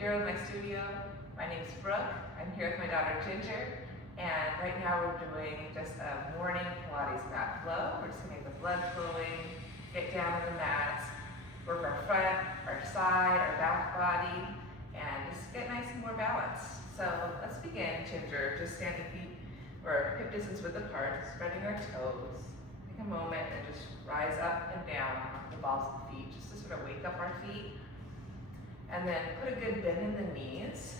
here in my studio. My name's Brooke. I'm here with my daughter Ginger, and right now we're doing just a morning Pilates mat flow. We're just gonna get the blood flowing, get down on the mats, work our front, our side, our back body, and just get nice and more balanced. So let's begin, Ginger. Just standing feet or hip distance width apart, spreading our toes. Take a moment and just rise up and down off the balls of the feet, just to sort of wake up our feet. And then put a good bend in the knees.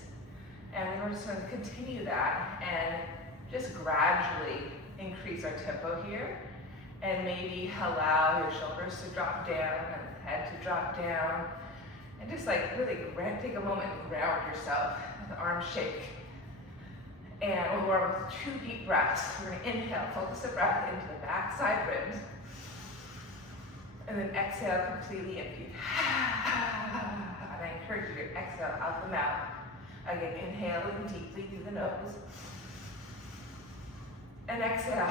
And then we're just going to continue that and just gradually increase our tempo here. And maybe allow your shoulders to drop down and the head to drop down. And just like really take a moment and ground yourself. The arms shake. And we'll warm with 2 deep breaths. We're going to inhale, focus the breath into the back side ribs. And then exhale completely empty. And I encourage you to exhale out the mouth. Again, inhaling deeply through the nose. And exhale.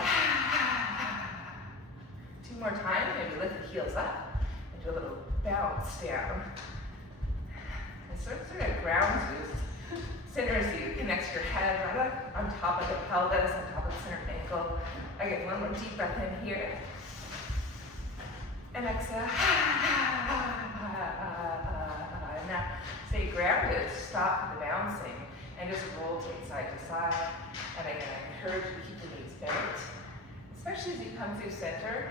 2 more times, maybe lift the heels up and do a little bounce down. And sort of grounds you, centers you, connects your head right up on top of the pelvis, on top of the center ankle. Again, 1 more deep breath in here. And exhale. Now, stay grounded, stop the bouncing, and just rotate side to side. And again, I encourage you to keep the knees bent, especially as you come through center.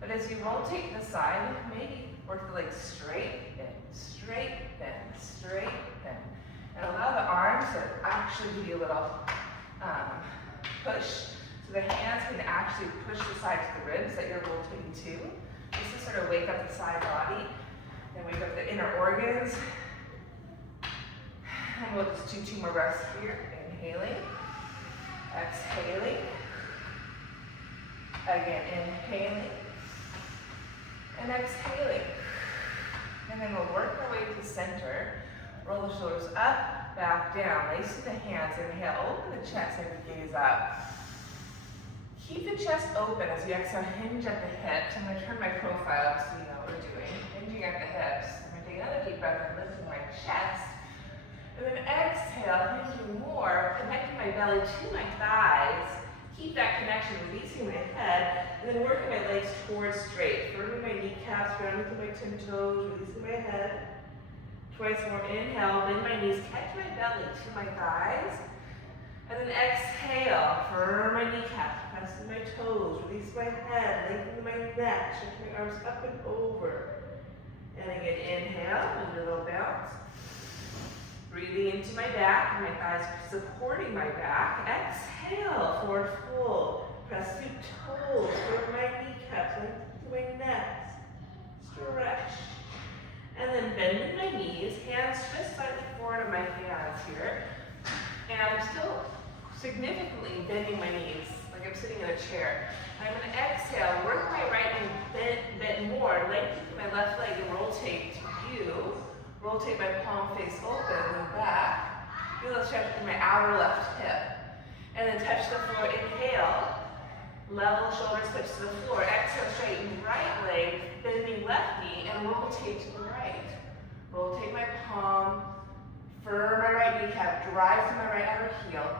But as you rotate to the side, maybe work the legs straight, bend, straight, bend, straight, bend. And allow the arms to actually give you a little push. So the hands can actually push the sides of the ribs that you're rotating to. Just to sort of wake up the side body and wake up the inner organs. And we'll just do 2 more breaths here. Inhaling, exhaling. Again, inhaling and exhaling. And then we'll work our way to center. Roll the shoulders up, back down. Lace through the hands. Inhale, open the chest and gaze up. Keep the chest open as you exhale, hinge at the hips. I'm going to turn my profile up so you know what we're doing. Hinging at the hips. I'm going to take another deep breath and lifting my chest. And then exhale, hinging more, connecting my belly to my thighs. Keep that connection, releasing my head, and then working my legs towards straight. Firming my kneecaps, grounding through my 10 toes, releasing my head. Twice more, inhale, bend my knees, catch my belly to my thighs. And then exhale, firm my kneecaps, press through my toes, release my head, lengthen my neck, stretch my arms up and over. And again, inhale, and a little bounce. Breathing into my back, my thighs supporting my back. Exhale, forward fold. Press through toes, firm my kneecaps, lengthen through my neck. Stretch. And then bending my knees, hands just slightly forward of my hands here. And I'm still significantly bending my knees, like I'm sitting in a chair. I'm going to exhale, work my right knee bent more, lengthen my left leg and rotate to you. Rotate my palm face open, move back. Feel a stretch in my outer left hip. And then touch the floor, inhale. Level shoulders touch to the floor. Exhale, straighten right leg, bending left knee, and rotate to the right. Rotate my palm, firm my right kneecap, drive to my right outer heel.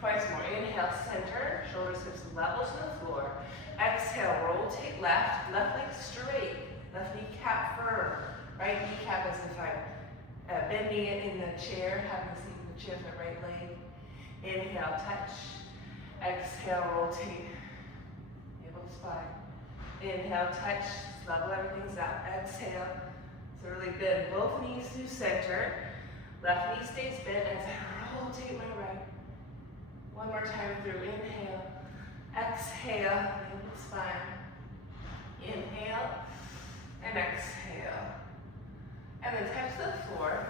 Twice more. Inhale, center, shoulders hips level to the floor. Exhale, rotate left, left leg straight, left kneecap firm. Right kneecap as if I'm bending it in the chair, having a seat in the chair with my right leg. Inhale, touch. Exhale, rotate. Navel to spine. Inhale, touch. Level everything's out. Exhale. So really bend both knees through center. Left knee stays bent as I rotate my right. 1 more time through. Inhale. Exhale. Navel to spine. Inhale. And exhale. And then touch the floor.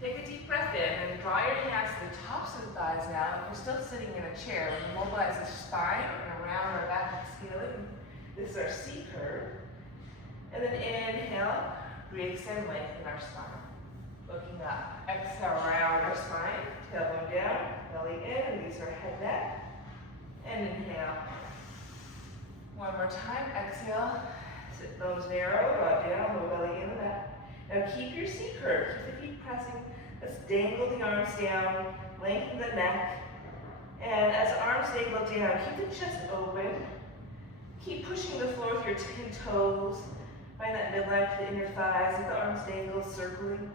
Take a deep breath in and draw your hands to the tops of the thighs now. If you're still sitting in a chair, mobilize the spine and around our back, exhaling. This is our C curve. And then inhale, re-extend, lengthen our spine. Looking up. Exhale, round our spine, tailbone down, belly in, release our head neck. And inhale. 1 more time, exhale. Sit bones narrow, draw down, low belly in the back. Now keep your C curve. Keep the feet pressing Let's dangle the arms down, lengthen the neck. And as arms dangle down, keep the chest open. Keep pushing the floor with your 10 toes. Find that midline to the inner thighs. Let the arms dangle, circling.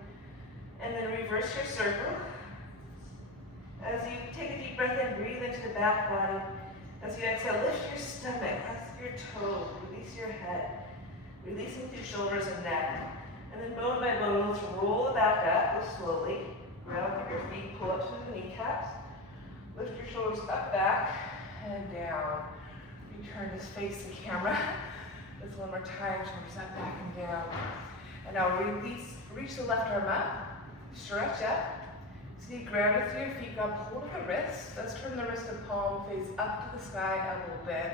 And then reverse your circle. As you take a deep breath in, breathe into the back body. As you exhale, lift your stomach, press your toes, release your head. Releasing through shoulders and neck. And then bone by bone, let's roll the back up, go slowly. Round up your feet, pull up to the kneecaps. Lift your shoulders up, back, and down. Return to face the camera. Just one more time, shoulders up, back, and down. And now release, reach the left arm up, stretch up. See, grounded through your feet, grab hold of the wrist. Let's turn the wrist and palm face up to the sky, elbow bend.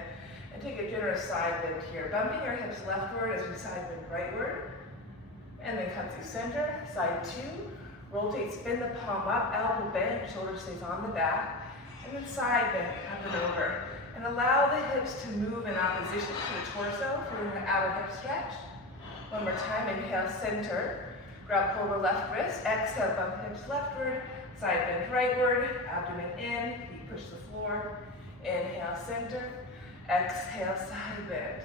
And take a generous side bend here. Bumping your hips leftward as we side bend rightward. And then come through center, side two. Rotate, spin the palm up, elbow bend, shoulder stays on the back. And then side bend, up and over. And allow the hips to move in opposition to the torso for the outer hip stretch. One more time, inhale, center. Grab hold of left wrist, exhale, bump hips leftward. Side bend rightward, abdomen in, feet push the floor. Inhale, center. Exhale, side bend.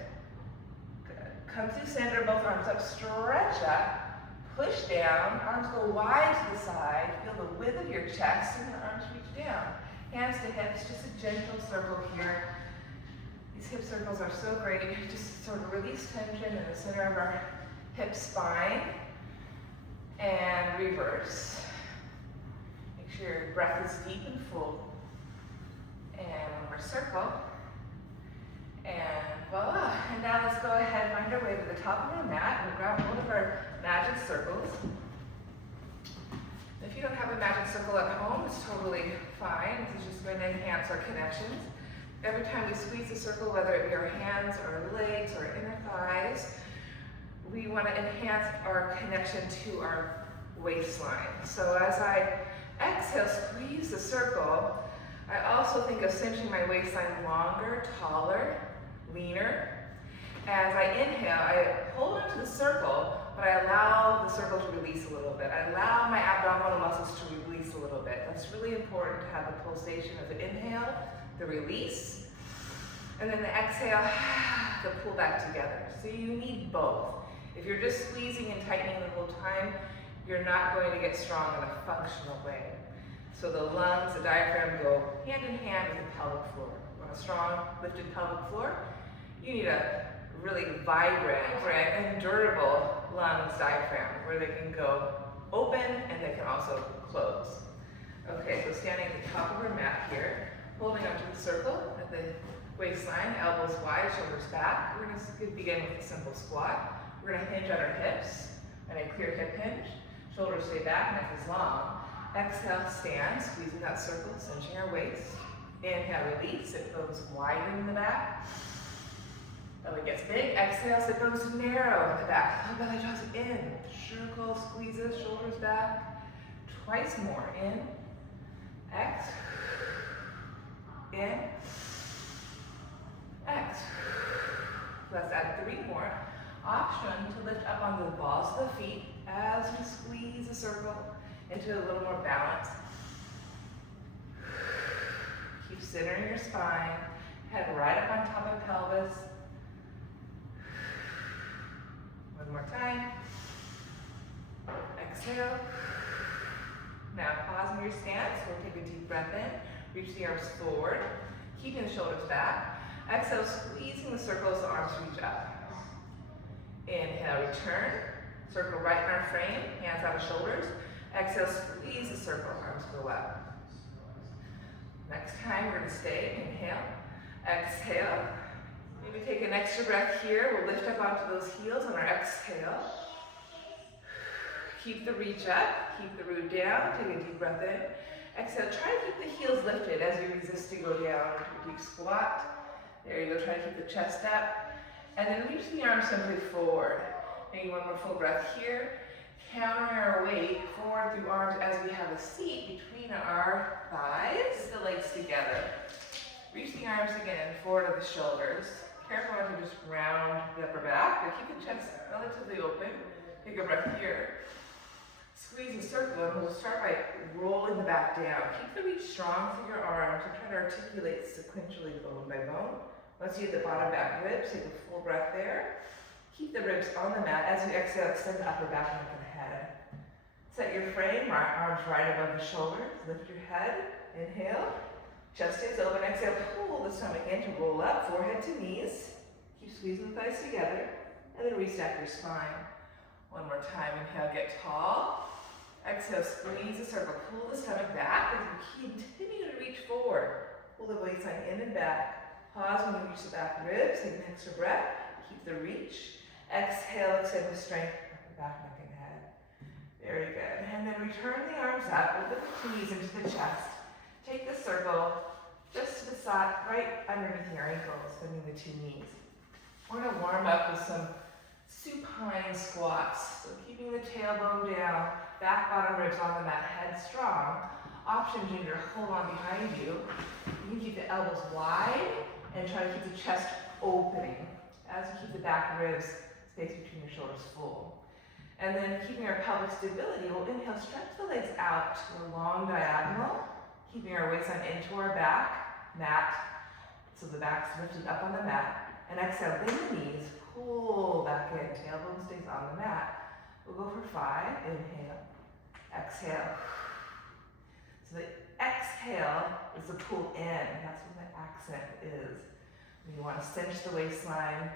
Good. Come through center, both arms up, stretch up, push down, arms go wide to the side, feel the width of your chest, and the arms reach down. Hands to hips, just a gentle circle here. These hip circles are so great, just sort of release tension in the center of our hip spine, and reverse. Make sure your breath is deep and full. And one more circle. And voila. And now let's go ahead and find our way to the top of our mat. We'll grab one of our magic circles. If you don't have a magic circle at home, it's totally fine. This is just going to enhance our connections. Every time we squeeze the circle, whether it be our hands or legs or inner thighs, we want to enhance our connection to our waistline. So as I exhale, squeeze the circle, I also think of cinching my waistline longer, taller, leaner. As I inhale, I hold onto the circle, but I allow the circle to release a little bit. I allow my abdominal muscles to release a little bit. That's really important to have the pulsation of the inhale, the release, and then the exhale, the pull back together. So you need both. If you're just squeezing and tightening the whole time, you're not going to get strong in a functional way. So the lungs, the diaphragm go hand in hand with the pelvic floor. You want a strong, lifted pelvic floor? You need a really vibrant and durable lungs diaphragm where they can go open and they can also close. Okay, so standing at the top of our mat here, holding onto the circle at the waistline, elbows wide, shoulders back. We're going to begin with a simple squat. We're going to hinge on our hips and a clear hip hinge. Shoulders stay back, neck is long. Exhale, stand, squeezing that circle, cinching our waist. Inhale, release, it goes wide in the back. Belly gets big, exhale, it goes narrow in the back. Oh, belly draws in, circle, squeezes, shoulders back. Twice more, in, X, in, X. Let's add 3 more. Option to lift up onto the balls of the feet as we squeeze the circle into a little more balance. Keep centering your spine, head right up on top of pelvis. One more time. Exhale. Now pause in your stance. We'll take a deep breath in. Reach the arms forward, keeping the shoulders back. Exhale, squeezing the circles, the arms reach up. Inhale, return. Circle right in our frame, hands out of shoulders. Exhale, squeeze the circle, arms go up. Next time, we're going to stay. Inhale, exhale. Maybe take an extra breath here. We'll lift up onto those heels on our exhale. Keep the reach up, keep the root down. Take a deep breath in. Exhale, try to keep the heels lifted as you resist to go down into a deep squat. There you go, try to keep the chest up. And then reach the arms simply forward. Maybe one more full breath here. Counter our weight forward through arms as we have a seat between our thighs, the legs together. Reach the arms again forward of the shoulders. Careful not to just round the upper back, but keep the chest relatively open. Take a breath here. Squeeze the circle, and we'll start by rolling the back down. Keep the reach strong through your arms and try to articulate sequentially bone by bone. Once you hit the bottom back ribs, take a full breath there. Keep the ribs on the mat. As you exhale, extend the upper back, neck, and head. Set your frame, arms right above the shoulders. Lift your head, inhale. Chest stays open, exhale, pull the stomach in to roll up, forehead to knees. Keep squeezing the thighs together, and then restack your spine. One more time, inhale, get tall. Exhale, squeeze the circle, pull the stomach back as you continue to reach forward. Pull the waistline in and back. Pause when you reach the back ribs, take an extra breath. Keep the reach. Exhale, extend with strength, upper back, neck, and head. Very good. And then return the arms up, open the knees into the chest. Take the circle just to the side, right underneath your ankles, bending the two knees. We're going to warm up with some supine squats. So keeping the tailbone down, back bottom ribs on the mat, head strong. Option ginger, hold on behind you. You can keep the elbows wide and try to keep the chest opening. As you keep the back ribs, space between your shoulders full. And then keeping our pelvic stability, we'll inhale, stretch the legs out to a long diagonal, keeping our waistline into our back, mat, so the back's lifted up on the mat. And exhale, bend the knees, pull back in, tailbone stays on the mat. We'll go for 5, inhale, exhale. So the exhale is the pull in, that's what the accent is. You want to cinch the waistline,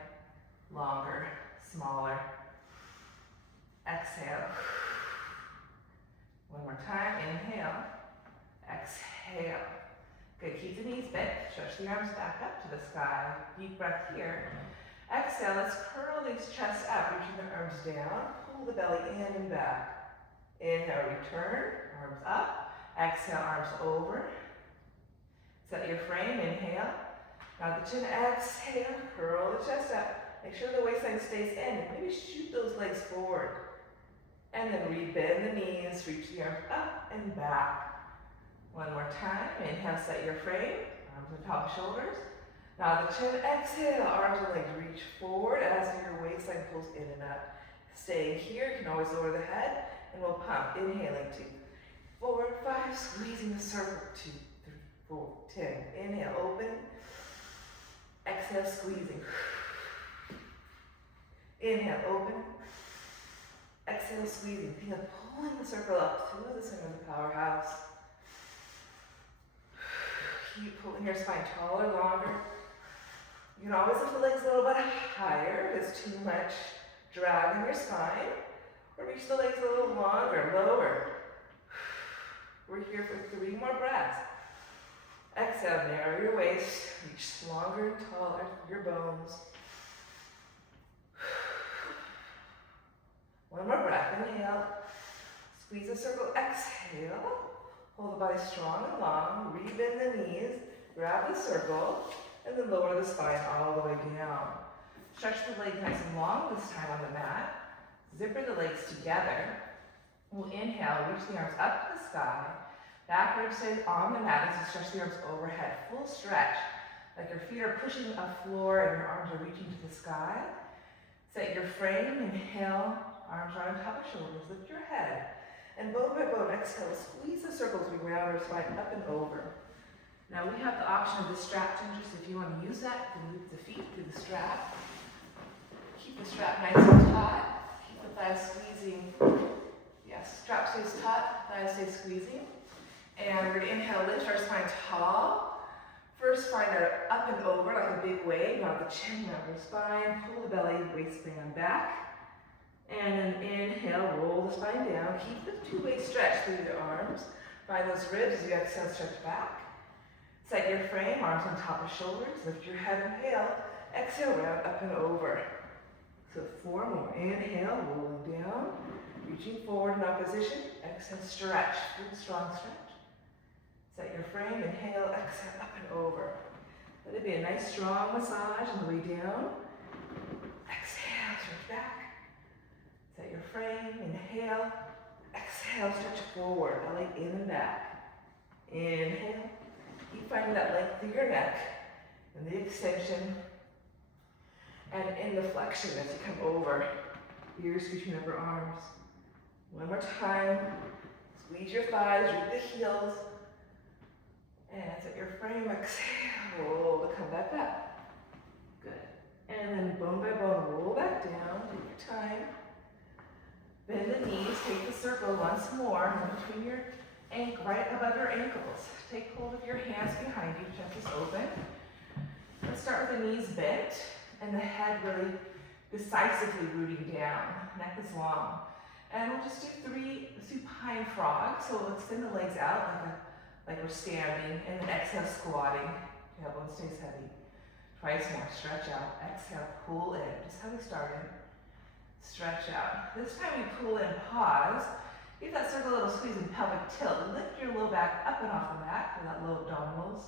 longer, smaller. Exhale. One more time, inhale, exhale. Good, keep the knees bent, stretch the arms back up to the sky. Deep breath here. Exhale, let's curl these chests up, reaching the arms down. Pull the belly in and back. Inhale, return, arms up. Exhale, arms over. Set your frame, inhale. Now the chin, exhale, curl the chest up. Make sure the waistline stays in. Maybe shoot those legs forward. And then rebend the knees, reach the arms up and back. One more time, inhale, set your frame, arms on top of shoulders. Now the chin, exhale, arms and legs reach forward as your waistline pulls in and up. Staying here, you can always lower the head, and we'll pump. Inhaling, 2, 4, 5, squeezing the circle, 2, 3, 4, 10. Inhale, open. Exhale, squeezing. Inhale, open. Exhale, squeezing. Feel pulling the circle up through the center of the powerhouse. Keep pulling your spine taller, longer. You can always lift the legs a little bit higher if there's too much drag in your spine. Or reach the legs a little longer, lower. We're here for 3 more breaths. Exhale, narrow your waist. Reach longer and taller through your bones. One more breath, inhale. Squeeze the circle, exhale. Hold the body strong and long, rebend the knees, grab the circle, and then lower the spine all the way down. Stretch the legs nice and long this time on the mat. Zipper the legs together. We'll inhale, reach the arms up to the sky. Back rib stays on the mat as you stretch the arms overhead. Full stretch, like your feet are pushing a floor and your arms are reaching to the sky. Set your frame, inhale, arms right on top of shoulders, lift your head. And bone by bone, exhale, squeeze the circles, we round our spine up and over. Now we have the option of the strap ginger, so if you want to use that, you can loop the feet through the strap. Keep the strap nice and taut, keep the thighs squeezing. Yes, strap stays taut, thighs stay squeezing. And we're going to inhale, lift our spine tall. First, find our up and over like a big wave, not the chin, not the spine. Pull the belly, waistband back. And then inhale, roll the spine down. Keep the two-way stretch through your arms. Find those ribs as you exhale, stretch back. Set your frame, arms on top of shoulders. Lift your head, inhale. Exhale, round up and over. So 4 more. Inhale, rolling down. Reaching forward in opposition. Exhale, stretch. Good, strong stretch. Set your frame, inhale, exhale, up and over. Let it be a nice, strong massage on the way down. Exhale, stretch back. Set your frame, inhale, exhale, stretch forward, belly in and back. Inhale, keep finding that length through your neck, and the extension, and in the flexion as you come over, ears between upper arms. One more time. Squeeze your thighs, root the heels. And set your frame, exhale, roll to come back up. Good. And then bone by bone, roll back down, take your time. Bend the knees, take the circle once more, between your right above your ankles. Take hold of your hands behind you, chest is open. Let's start with the knees bent and the head really decisively rooting down. Neck is long. And we'll just do 3 supine frogs. So we'll extend the legs out like we're standing, and then exhale, squatting. Tailbone stays heavy. Twice more, stretch out. Exhale, pull in, just how we started. Stretch out. This time we pull in, pause. Give that circle a little squeeze and pelvic tilt. Lift your low back up and off the mat with that low abdominals.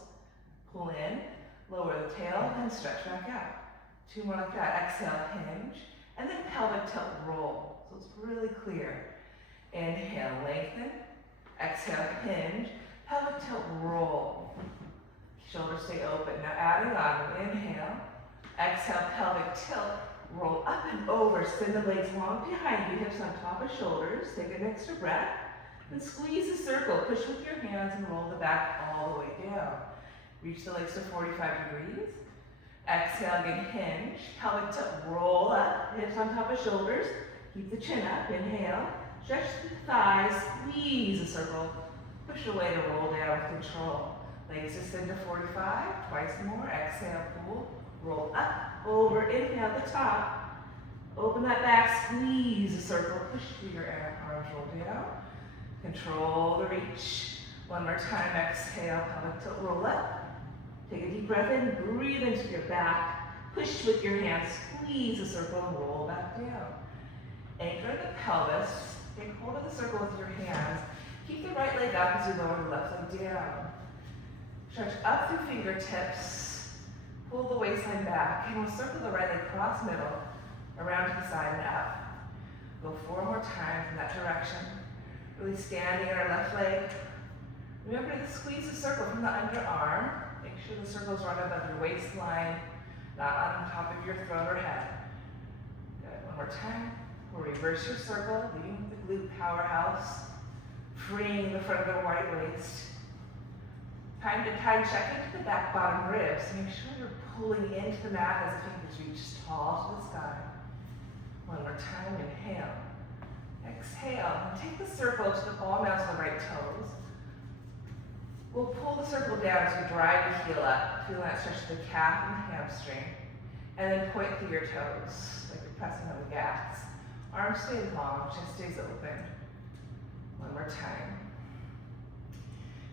Pull in, lower the tail, and stretch back out. 2 more like that. Exhale, hinge, and then pelvic tilt, roll. So it's really clear. Inhale, lengthen. Exhale, hinge. Pelvic tilt, roll. Shoulders stay open. Now adding on, inhale. Exhale, pelvic tilt. Roll up and over, send the legs long behind you, hips on top of shoulders. Take an extra breath. And squeeze the circle. Push with your hands and roll the back all the way down. Reach the legs to 45 degrees. Exhale, again, hinge. Pelvic tilt, roll up, hips on top of shoulders. Keep the chin up. Inhale. Stretch the thighs, squeeze the circle. Push away to roll down with control. Legs extend to 45, twice more. Exhale, pull. Roll up, over, inhale the top. Open that back, squeeze the circle, push through your arms, roll down. Control the reach. One more time, exhale, pelvic tilt, roll up. Take a deep breath in, breathe into your back. Push with your hands, squeeze the circle, and roll back down. Anchor the pelvis, take hold of the circle with your hands. Keep the right leg up as you lower the left leg down. Stretch up through fingertips. Pull the waistline back, and we'll circle the right leg cross middle, around to the side and up. Go 4 more times in that direction. Really standing on our left leg. Remember to squeeze the circle from the underarm. Make sure the circle's right above your waistline, not on top of your throat or head. Good, 1 more time. We'll reverse your circle, leading with the glute powerhouse, freeing the front of the right waist. Time to time, check into the back bottom ribs. Make sure you're pulling into the mat as the fingers reach tall to the sky. 1 more time, inhale. Exhale, and take the circle to the ball mounds of the right toes. We'll pull the circle down as we drive the heel up. Feel that stretch to the calf and the hamstring. And then point through your toes, like you're pressing on the gas. Arms stay long, chest stays open. 1 more time.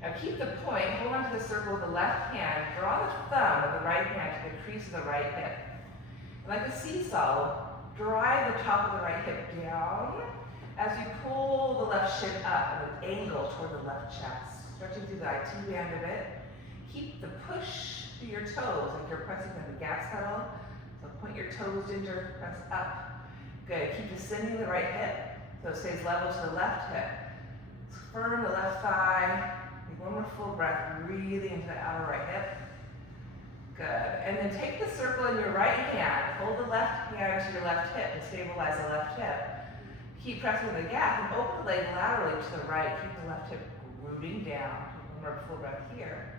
Now keep the point, hold on to the circle with the left hand, draw the thumb of the right hand to the crease of the right hip. And like a seesaw, drive the top of the right hip down as you pull the left shin up at an angle toward the left chest, stretching through the IT band a bit. Keep the push through your toes, like you're pressing on the gas pedal. So point your toes in to press up. Good, keep descending the right hip so it stays level to the left hip. Firm the left thigh. Take 1 more full breath, really into the outer right hip. Good. And then take the circle in your right hand. Hold the left hand to your left hip and stabilize the left hip. Keep pressing the gas and open the leg laterally to the right. Keep the left hip rooting down. Take 1 more full breath here.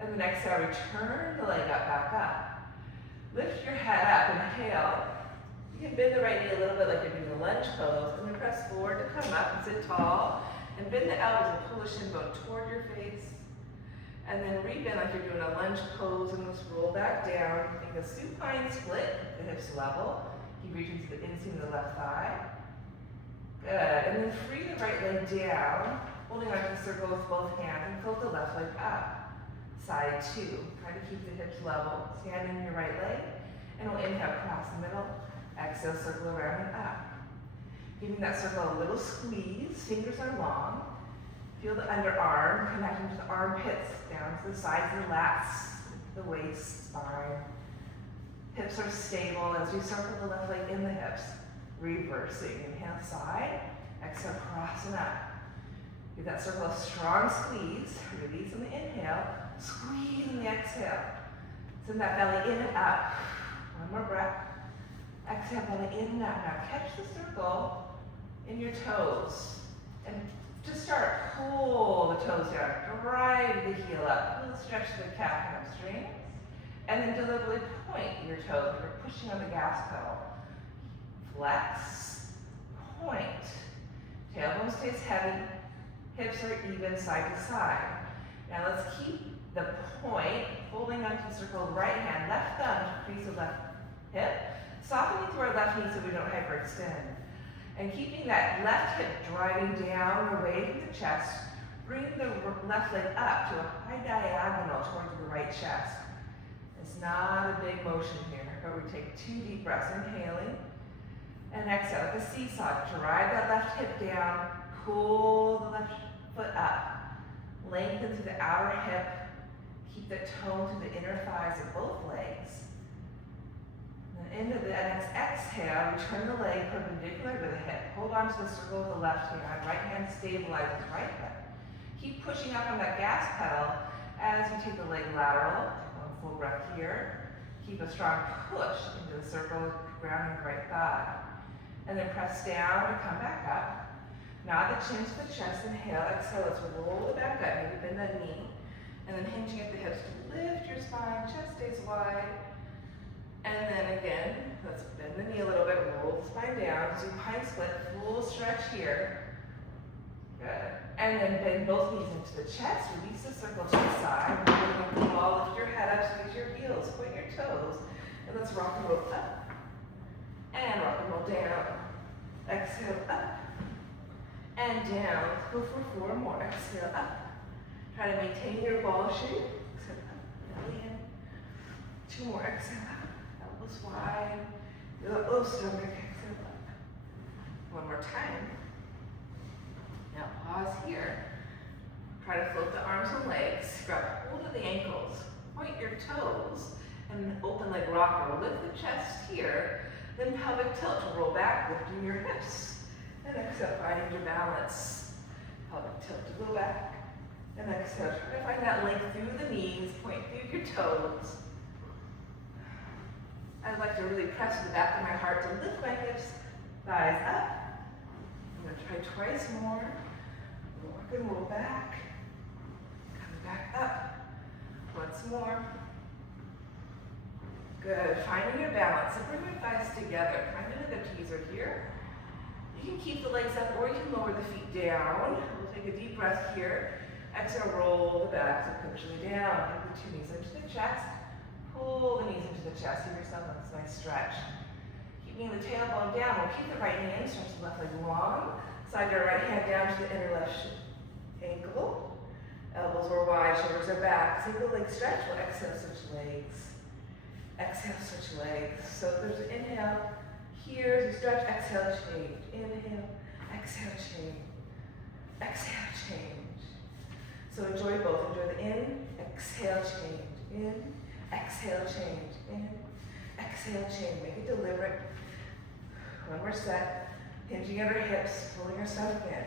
And then exhale, return the leg up, back up. Lift your head up, inhale. You can bend the right knee a little bit like you're doing a lunge pose, and then press forward to come up and sit tall. And bend the elbows and pull the shin bone toward your face. And then rebend like you're doing a lunge pose, and let's roll back down. Take a supine split, the hips level. Keep reaching to the inseam of the left thigh. Good, and then free the right leg down, holding onto the circle with both hands, and float the left leg up. Side 2, try to keep the hips level. Stand in your right leg, and we'll inhale, cross the middle. Exhale, circle around and up. Giving that circle a little squeeze, fingers are long. Feel the underarm connecting to the armpits, down to the sides of the lats, the waist, spine. Hips are stable as we circle the left leg in the hips. Reversing, inhale side, exhale cross and up. Give that circle a strong squeeze, release on the inhale, squeeze on the exhale. Send that belly in and up. 1 more breath. Exhale, belly in and up. Now catch the circle in your toes. And to start, pull the toes down, drive the heel up, pull the stretch to the calf and hamstring, and then deliberately point your toes. You're pushing on the gas pedal. Flex, point. Tailbone stays heavy, hips are even side to side. Now let's keep the point, holding onto the circle of the right hand, left thumb to crease the left hip, softening through our left knee so we don't hyperextend. And keeping that left hip driving down away from the chest, bring the left leg up to a high diagonal towards the right chest. It's not a big motion here, but we take 2 deep breaths, inhaling, and exhale, like a seesaw. Drive that left hip down, pull the left foot up, lengthen through the outer hip, keep the tone to the inner thighs of both legs. And into the next exhale, return the leg perpendicular to the hip. Hold on to the circle of the left hand. Right hand stabilizes right hip. Keep pushing up on that gas pedal as you take the leg lateral. Full breath here. Keep a strong push into the circle, grounding the right thigh. And then press down to come back up. Nod the chin to the chest, inhale, exhale, let's roll it back up, maybe bend that knee. And then hinging at the hips to lift your spine, chest stays wide. And then again, let's bend the knee a little bit, roll the spine down, do pine split, full stretch here. Good. And then bend both knees into the chest, release the circle to the side. Lift your head up, squeeze your heels, point your toes. And let's rock and roll up. And rock and roll down. Exhale up. And down. Let's go for 4 more. Exhale up. Try to maintain your ball shape. Exhale up. Belly in. 2 more. Exhale up. Elbows wide. Feel that low stomach. Exhale up. 1 more time. Now pause here. Try to float the arms and legs. Grab hold of the ankles. Point your toes. And open leg rocker. Lift the chest here. Then pelvic tilt to roll back, lifting your hips. And exhale, finding your balance. Pelvic tilt to go back. And exhale, try to find that length through the knees, point through your toes. I'd like to really press the back of my heart to lift my hips, thighs up. I'm going to try twice more. Rock and roll back. Come back up. Once more. Good. Finding your balance. So bring your thighs together. Find another teaser here. You can keep the legs up or you can lower the feet down. We'll take a deep breath here. Exhale, roll the back subconsciously down. Take the 2 knees into the chest. Pull the knees into the chest. Give yourself a nice stretch. Keeping the tailbone down. We'll keep the right knee in. Stretch the left leg long. Slide your right hand down to the inner left ankle. Elbows are wide, shoulders are back. Single leg stretch. We'll exhale, switch legs. Exhale, switch legs. So there's an inhale. Here as you stretch, exhale, change. Inhale, exhale, change. Exhale, change. So enjoy both. Enjoy the in, exhale, change. In, exhale, change. In, exhale, change. Make it deliberate. 1 more set. Hinging at our hips, pulling our stomach in.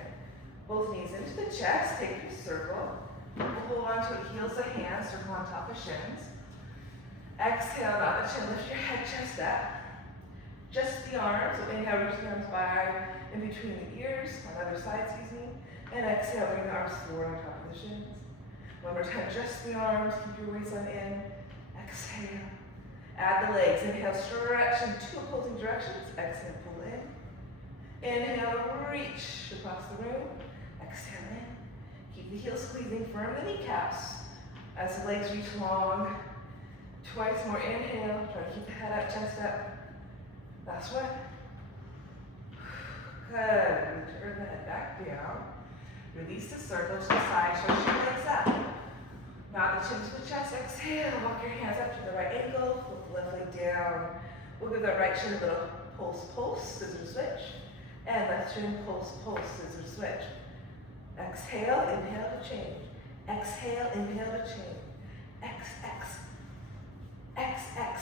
Both knees into the chest. Take your circle. Hold on to it. Heels of hands. Circle on top of shins. Exhale, nod the chin, lift your head, chest up. Just the arms, so inhale, reach the arms wide in between the ears, on the other side, excuse me. And exhale, bring the arms forward on top of the shins. 1 more time, just the arms, keep your waistline in. Exhale. Add the legs, inhale, stretch in 2 opposing directions. Exhale, pull in. Inhale, reach across the room. Exhale in. Keep the heels squeezing firm the kneecaps as the legs reach long. Twice more, inhale, try to keep the head up, chest up. Last one. Good, turn the head back down. Release the circle to the side, stretch your legs up. Nod the chin to the chest, exhale, walk your hands up to the right ankle, flip the left leg down. We'll give that right shin a little pulse, pulse, scissor switch. And left shin, pulse, pulse, scissor switch. Exhale, inhale to change. Exhale, inhale to change. X, X. X, X,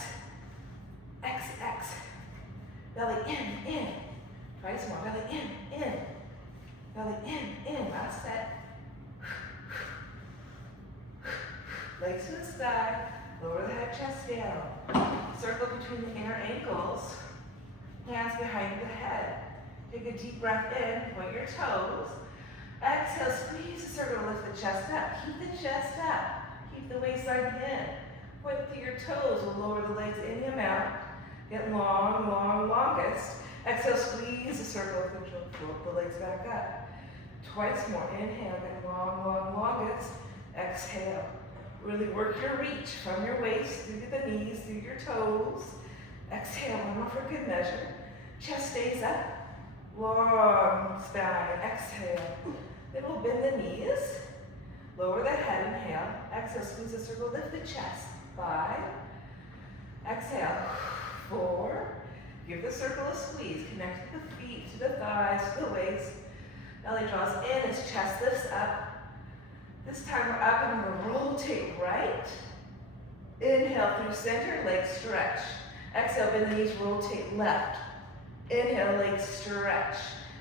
X, X. Belly in. Twice more. Belly in. Belly in. Last set. Legs to the sky. Lower the head, chest down. Circle between the inner ankles. Hands behind the head. Take a deep breath in, point your toes. Exhale, squeeze the circle, lift the chest up. Keep the chest up. Keep the waistline in. Point through your toes, we'll lower the legs any amount. Get long, long, longest. Exhale, squeeze the circle, control, float the legs back up. Twice more, inhale, get long, long, longest. Exhale. Really work your reach from your waist through the knees, through your toes. Exhale, one more for good measure. Chest stays up. Long spine, exhale. Then we'll bend the knees. Lower the head, inhale. Exhale, squeeze the circle, lift the chest. 5. Exhale. 4. Give the circle a squeeze. Connect the feet to the thighs, to the waist. Belly draws in as chest lifts up. This time we're up and we're gonna rotate right. Inhale through center, legs stretch. Exhale, bend the knees, rotate left. Inhale, legs stretch.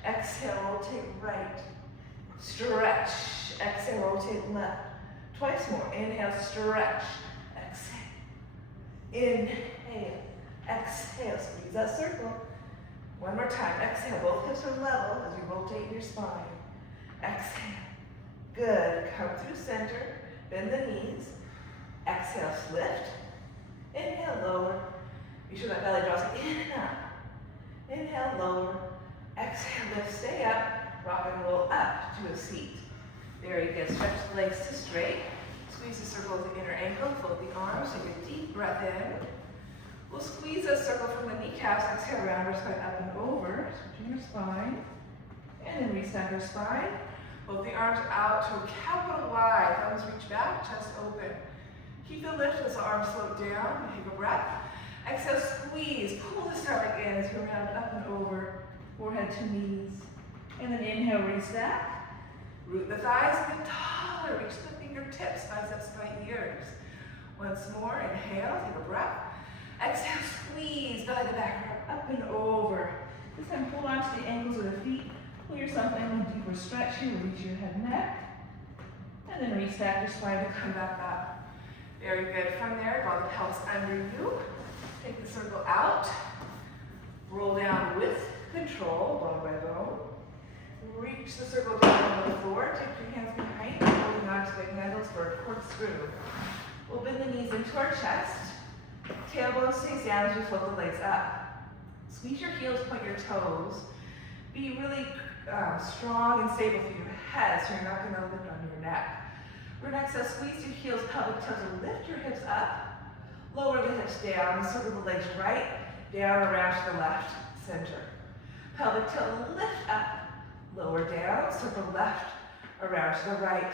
Exhale, rotate right. Stretch. Exhale, rotate left. Twice more. Inhale, stretch. Exhale. Inhale. Exhale, squeeze that circle. One more time. Exhale, both hips are level as you rotate your spine. Exhale. Good. Come through center. Bend the knees. Exhale, lift. Inhale, lower. Be sure that belly draws in and up. Inhale, lower. Exhale, lift, stay up. Rock and roll up to a seat. Very good. Stretch the legs to straight. Squeeze the circle with the inner ankle. Float the arms. Take a deep breath in. We'll squeeze a circle from the kneecaps. Exhale, round our spine up and over. Switching your spine. And then restack your spine. Both the arms out to a capital Y. Thumbs reach back, chest open. Keep the lift as the arms float down. Take a breath. Exhale, squeeze. Pull the stomach in as you round up and over. Forehead to knees. And then inhale, restack. Root the thighs a bit taller. Reach the fingertips, biceps by ears. Once more, inhale, take a breath. Exhale, squeeze, belly to back, up and over. This time, hold on to the ankles of the feet. Pull yourself in a deeper stretch here. Reach your head and neck. And then restack your spine to come back up. Very good. From there, draw the pelvis under you. Take the circle out. Roll down with control, bone by bone. Reach the circle down on the floor. Take your hands behind, holding on to the handles for a corkscrew. We'll bend the knees into our chest. Tailbone stays down as you float the legs up. Squeeze your heels, point your toes. Be really strong and stable through your head so you're not going to lift on your neck. We're next to squeeze your heels, pelvic tilt, and lift your hips up. Lower the hips down, circle the legs right, down, around to the left, center. Pelvic tilt, lift up, lower down, circle left, around to the right.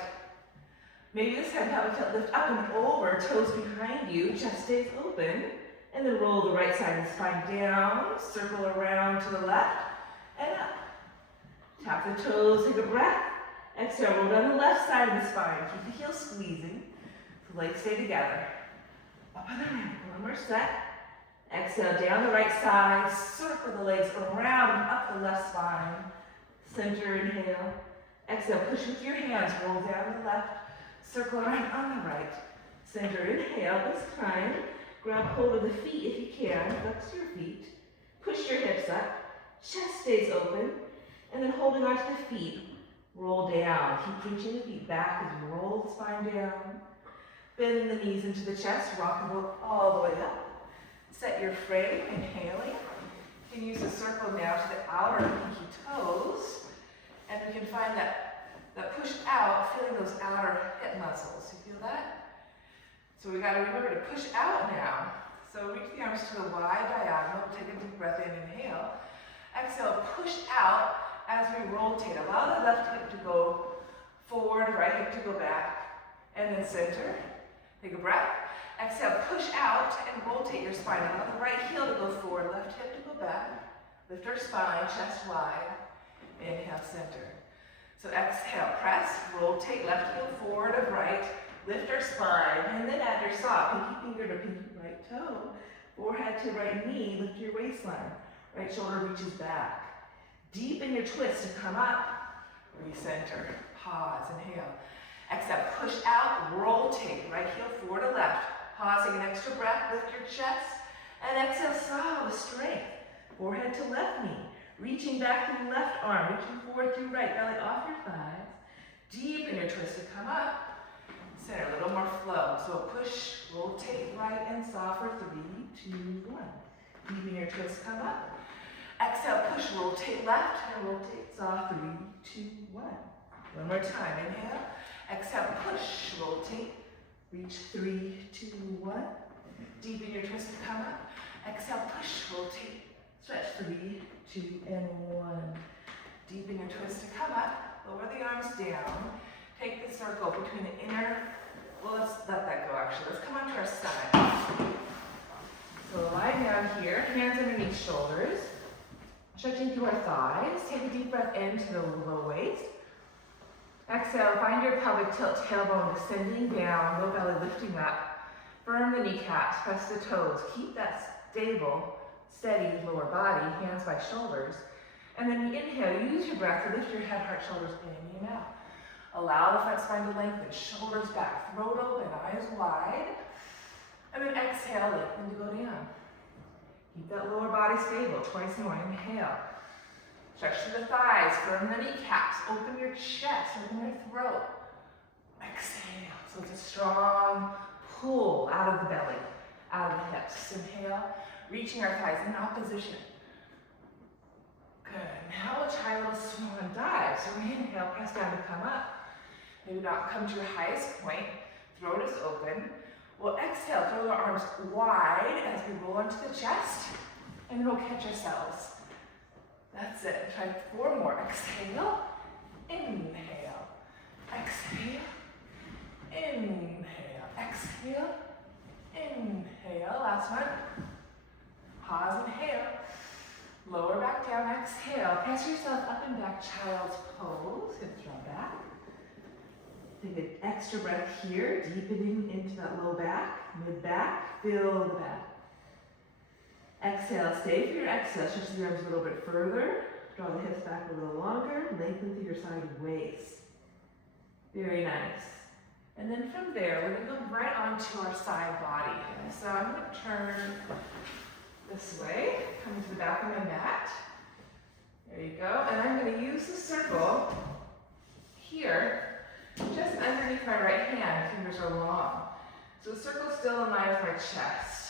Maybe this time pelvic tilt, lift up and over, toes behind you, chest stays open, and then roll the right side of the spine down, circle around to the left, and up. Tap the toes, take a breath. Exhale, roll down the left side of the spine. Keep the heels squeezing. The legs stay together. Up and around. One more set. Exhale, down the right side. Circle the legs around and up the left spine. Center, inhale. Exhale, push with your hands. Roll down the left. Circle around on the right. Center, inhale. This time, grab hold of the feet if you can. Flex your feet. Push your hips up. Chest stays open. And then holding onto the feet, roll down. Keep reaching the feet back as you roll the spine down. Bend the knees into the chest, rock and roll all the way up. Set your frame, inhaling. You can use the circle now to the outer pinky toes. And we can find that push out, feeling those outer hip muscles. You feel that? So we gotta remember to push out now. So reach the arms to the wide diagonal. Take a deep breath in, inhale. Exhale, push out. As we rotate, allow the left hip to go forward, right hip to go back, and then center. Take a breath. Exhale, push out and rotate your spine. Allow the right heel to go forward, left hip to go back. Lift our spine, chest wide. Inhale, center. So exhale, press, rotate, left heel forward of right. Lift our spine, and then add your saw, pinky finger to pinky right toe. Forehead to right knee, lift your waistline. Right shoulder reaches back. Deepen your twist to come up. Recenter. Pause. Inhale. Exhale. Push out. Rotate. Right heel forward to left. Pause. Take an extra breath. Lift your chest. And exhale. Saw with strength. Forehead to left knee. Reaching back through left arm, reaching forward through right, belly off your thighs. Deepen your twist to come up. Center, a little more flow. So push, rotate right and saw for 3, 2, 1. Deepen your twist, come up. Exhale, push, rotate left and rotate, saw 3, 2, 1. One more time, inhale. Exhale, push, rotate, reach 3, 2, 1. Deepen your twist to come up. Exhale, push, rotate, stretch 3, 2, and 1. Deepen your twist to come up. Lower the arms down. Take the circle between the inner, well, let's let that go actually. Let's come onto our stomach. So lie down here, hands underneath shoulders. Stretching through our thighs. Take a deep breath into the low waist. Exhale, find your pelvic tilt, tailbone descending down, low belly lifting up. Firm the kneecaps, press the toes. Keep that stable, steady lower body, hands by shoulders. And then you inhale, use your breath to lift your head, heart, shoulders in and out. Allow the front spine to lengthen, shoulders back, throat open, eyes wide. And then exhale, lengthen to go down. Keep that lower body stable, twice more. Inhale. Stretch through the thighs, firm the kneecaps, open your chest, open your throat. Exhale. So it's a strong pull out of the belly, out of the hips. Inhale, reaching our thighs in opposition. Good. Now we'll try a little swan dive. So we inhale, press down to come up. Maybe not come to your highest point. Throat is open. We'll exhale, throw our arms wide as we roll onto the chest, and then we'll catch ourselves. That's it. Try 4 more. Exhale, inhale, exhale, inhale, exhale, inhale. Last one. Pause, inhale. Lower back down, exhale. Press yourself up and back, child's pose. Hips draw back. Take an extra breath here, deepening into that low back, mid back, fill the back. Exhale, stay for your exhale. Stretch the arms a little bit further. Draw the hips back a little longer. Lengthen through your side waist. Very nice. And then from there, we're going to go right onto our side body. So I'm going to turn this way, come to the back of my mat. There you go. And I'm going to use the circle here, just underneath my right hand. Fingers are long. So the circle's still in line with my chest.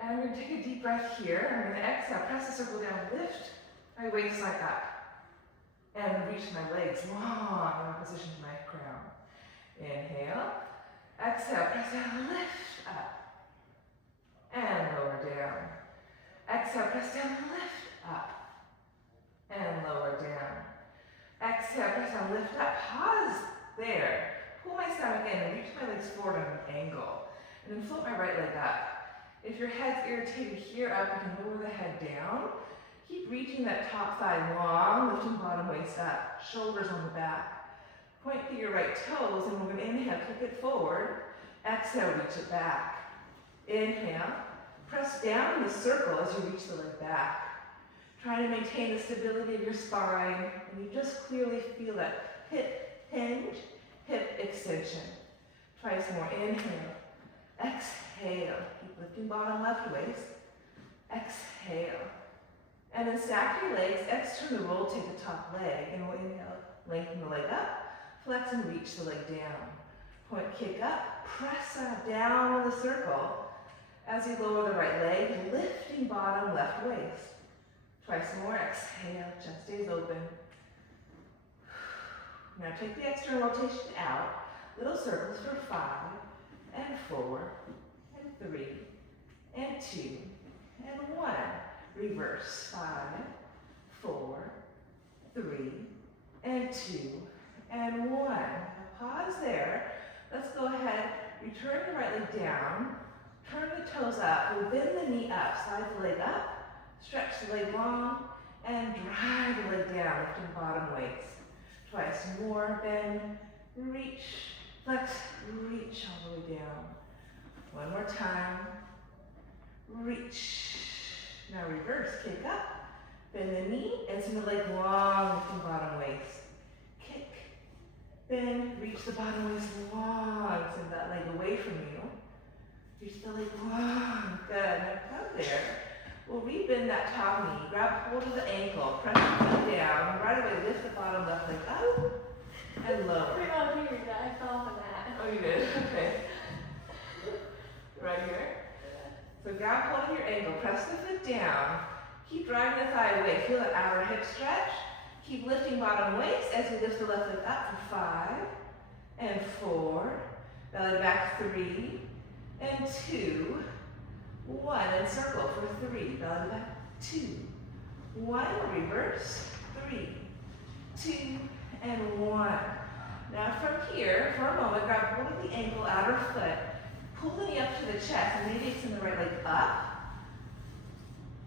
And I'm going to take a deep breath here. I'm going to exhale, press the circle down, lift my waistline up, and reach my legs long in opposition to my crown. Inhale, exhale, press down, lift up, and lower down. Exhale, press down, lift up, and lower down. Exhale, press down, lift up, pause there. Pull my stomach in and reach my legs forward on an angle, and then float my right leg up. If your head's irritated here up, you can lower the head down. Keep reaching that top thigh long, lifting bottom waist up, shoulders on the back. Point through your right toes, and we're going to inhale, kick it forward. Exhale, reach it back. Inhale, press down in the circle as you reach the leg back. Try to maintain the stability of your spine, and you just clearly feel that hip hinge, hip extension. Twice more. Inhale, exhale. Keep lifting bottom left waist. Exhale. And then stack your legs, externally rotate the top leg, and we'll inhale, lengthen the leg up, flex and reach the leg down. Point, kick up, press down on the circle as you lower the right leg, lifting bottom left waist. Twice more, exhale, chest stays open. Now take the external rotation out, little circles for 5, and 4, and 3, and 2, and 1. Reverse, 5, 4, 3, and 2, and 1. Now pause there. Let's go ahead, return your right leg down, turn the toes up, we'll bend the knee up, slide the leg up, stretch the leg long, and drive the leg down, lifting bottom waist. Twice more, bend, reach, flex, reach all the way down. One more time, reach. Now reverse, kick up, bend the knee, and send the leg long, lifting bottom waist. Kick, bend, reach the bottom waist long, send that leg away from you. Reach the leg long, good. Now come there, We'll rebend that top knee, grab hold of the ankle, press the foot down, right away lift the bottom left leg up and lower. Wait, oh, here, I fell off of that. Oh, you did? Okay. Right here. So grab hold of your ankle, press the foot down, keep driving the thigh away, feel the outer hip stretch. Keep lifting bottom waist as we lift the left leg up for 5 and 4, belly back 3 and 2, 1, and circle for 3, belly back 2, 1, reverse, 3, 2, and 1. Now from here, for a moment, grab hold of the ankle, outer foot, pull the knee up to the chest, and maybe extend the right leg up.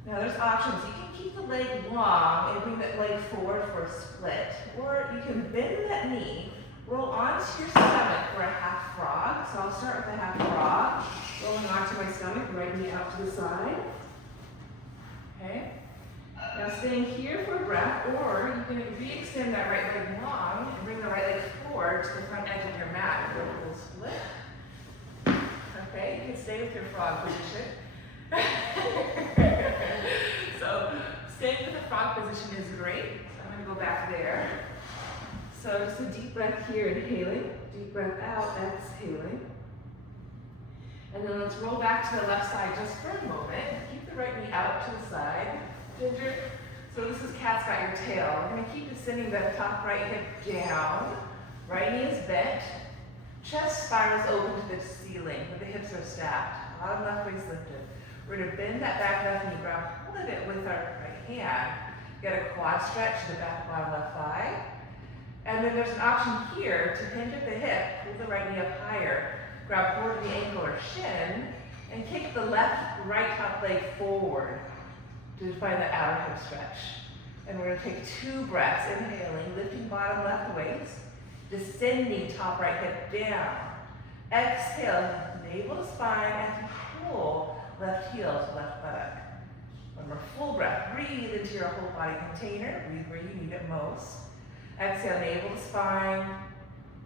Now there's options. You can keep the leg long and bring that leg forward for a split, or you can bend that knee, roll onto your stomach for a half frog. So I'll start with a half frog, rolling onto my stomach, right knee out to the side. Okay. Now staying here for a breath, or you can re-extend that right leg long and bring the right leg forward to the front edge of your mat for a full split. Okay, you can stay with your frog position. So staying with the frog position is great. So I'm going to go back there. So just a deep breath here, inhaling. Deep breath out, exhaling. And then let's roll back to the left side just for a moment. Keep the right knee out to the side. Ginger. So this is cat's got your tail. We're going to keep descending the top right hip down. Right knee is bent. Chest spirals open to the ceiling, but the hips are stacked. Bottom left waist lifted. We're going to bend that back left knee, grab hold of it with our right hand. Get a quad stretch to the back bottom left thigh. And then there's an option here to hinge at the hip, pull the right knee up higher, grab hold of the ankle or shin, and kick the left right top leg forward to find the outer hip stretch. And we're going to take 2 breaths, inhaling, lifting bottom left waist, descending top right hip down. Exhale, navel to spine, and pull left heel to left buttock. One more full breath. Breathe into your whole body container. Breathe where you need it most. Exhale, navel to spine.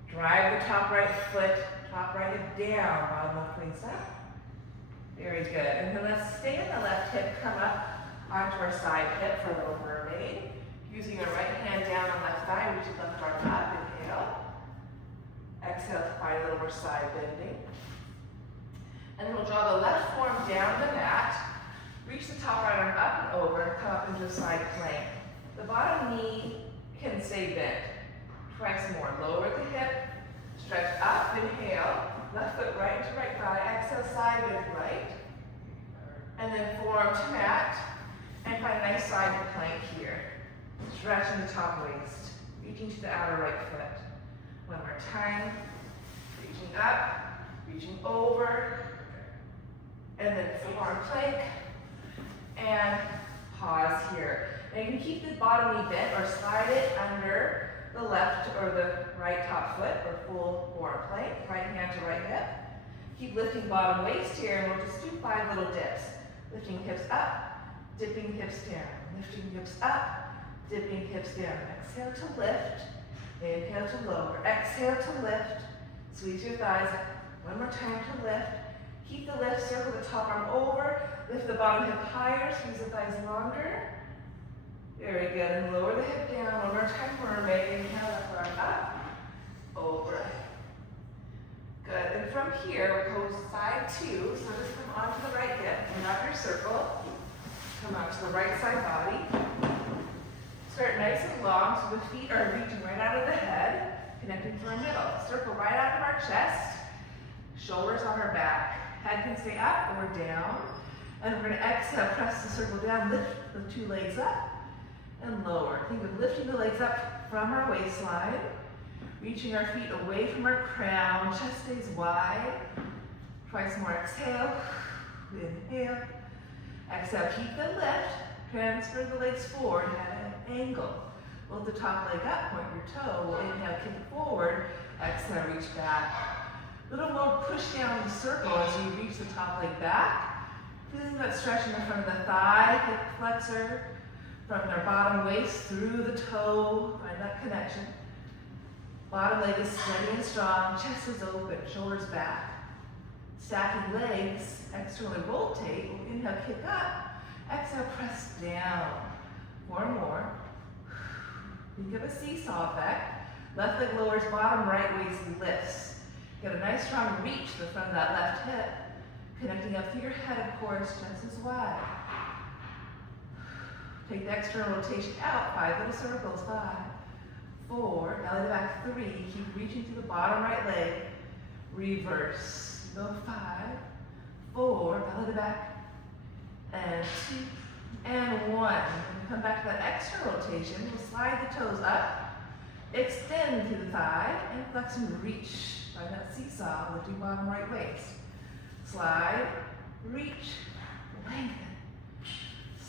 Drive the top right foot, top right hip down, bottom left waist up. Very good. And then let's stay on the left hip, come up onto our side hip for a little mermaid. Using your right hand down on left thigh, reach the left arm up, inhale. Exhale to find a little more side bending. And then we'll draw the left forearm down the mat, reach the top right arm up and over, come up into a side plank. The bottom knee can stay bent. Try some more. Lower the hip, stretch up, inhale, left foot right into right thigh, exhale, side bend right. And then forearm to mat, and find a nice side plank here. Stretching the top waist, reaching to the outer right foot. One more time, reaching up, reaching over, and then forearm plank, and pause here. Now you can keep the bottom knee bent or slide it under the left or the right top foot or full forearm plank, right hand to right hip. Keep lifting bottom waist here, and we'll just do 5 little dips. Lifting hips up, dipping hips down, lifting hips up, dipping hips down. Exhale to lift, inhale to lower, exhale to lift, squeeze your thighs. One more time to lift. Keep the lift, circle the top arm over, lift the bottom hip higher, squeeze the thighs longer. Very good, and lower the hip down. One more time, mermaid. Inhale, left arm up, over. Good, and from here, we'll go side 2. So just come onto the right hip, and out your circle. Come out to the right side body. Start nice and long, so the feet are reaching right out of the head, connecting to our middle. Circle right out of our chest, shoulders on our back. Head can stay up or down. And we're going to exhale, press the circle down, lift the 2 legs up, and lower. Think of lifting the legs up from our waistline, reaching our feet away from our crown, chest stays wide. Twice more, exhale, inhale. Exhale, keep the lift, transfer the legs forward at an angle. Lift the top leg up, point your toe, inhale, kick forward, exhale, reach back. A little more push down the circle as you reach the top leg back. Feeling that stretch in the front of the thigh, hip flexor, from our bottom waist through the toe, find that connection. Bottom leg is steady and strong, chest is open, shoulders back. Stacking legs, externally rotate, we'll inhale, kick up, Exhale, press down. 4 more. Think of a seesaw effect. Left leg lowers, bottom right waist lifts. Get a nice strong reach to the front of that left hip. Connecting up through your head, of course, just as wide. Take the external rotation out, 5 little circles, 5, 4, belly to back, 3, keep reaching through the bottom right leg, reverse, go 5, 4, belly to back, and 2, and 1. When you come back to that external rotation, we'll slide the toes up, extend through the thigh, and flex and reach by that seesaw, lifting bottom right waist. Slide, reach, lengthen.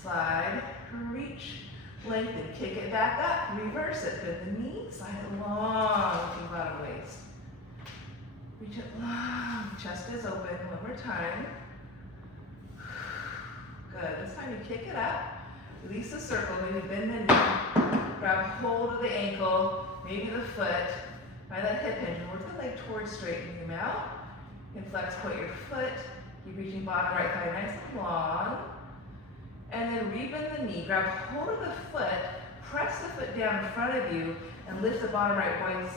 Slide, reach, lengthen. Kick it back up, reverse it. Bend the knee, slide it long, lifting bottom waist. Reach it long, chest is open. One more time. Good. This time you kick it up, release the circle, maybe bend the knee, grab hold of the ankle, maybe the foot, find that hip hinge, and work the leg towards straightening them out. You can flex, point your foot, keep reaching bottom right thigh nice and long. And then rebend the knee, grab hold of the foot, press the foot down in front of you, and lift the bottom right waist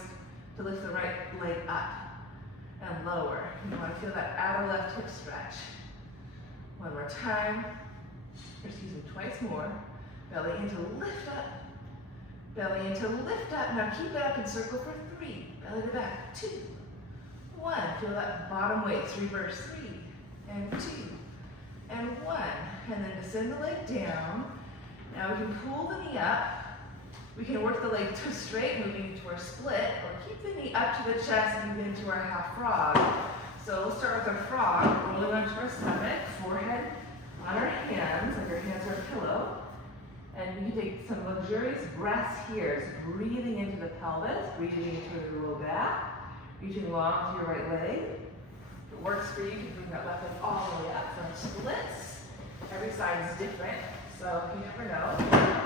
to lift the right leg up and lower. You want to feel that outer left hip stretch. One more time. Excuse me, twice more. Belly in to lift up. Belly in to lift up. Now keep it up and circle for 3. Belly to back, 2, 1. Feel that bottom waist. Reverse 3, and 2, and 1. And then descend the leg down. Now we can pull the knee up. We can work the leg to straight, moving into our split, or keep the knee up to the chest and move into our half frog. So we'll start with our frog, rolling onto our stomach, forehead on our hands, like our hands are a pillow. And you can take some luxurious breaths here. So breathing into the pelvis, breathing into the low back, reaching long to your right leg. If it works for you, you can bring that left leg all the way up for our splits. Every side is different, so you never know.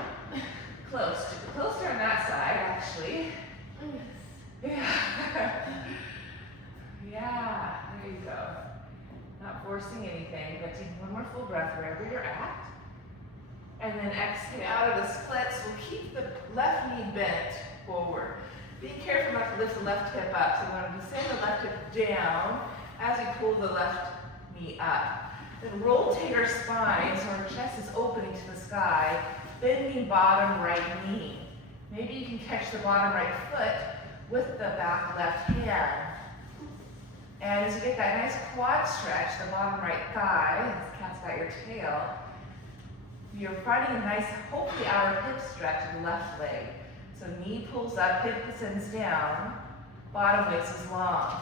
Closer on that side, actually. Yeah. Yeah, there you go. Not forcing anything, but taking one more full breath wherever you're at. And then exhale out of the splits. We'll keep the left knee bent forward. Be careful not to lift the left hip up. So we want to descend the left hip down as we pull the left knee up. Then rotate our spine so our chest is opening to the sky, bending bottom right knee. Maybe you can catch the bottom right foot with the back left hand. And as you get that nice quad stretch, the bottom right thigh, as cat's got your tail, you're finding a nice, hopefully outer hip stretch of the left leg. So knee pulls up, hip descends down, bottom waist is long.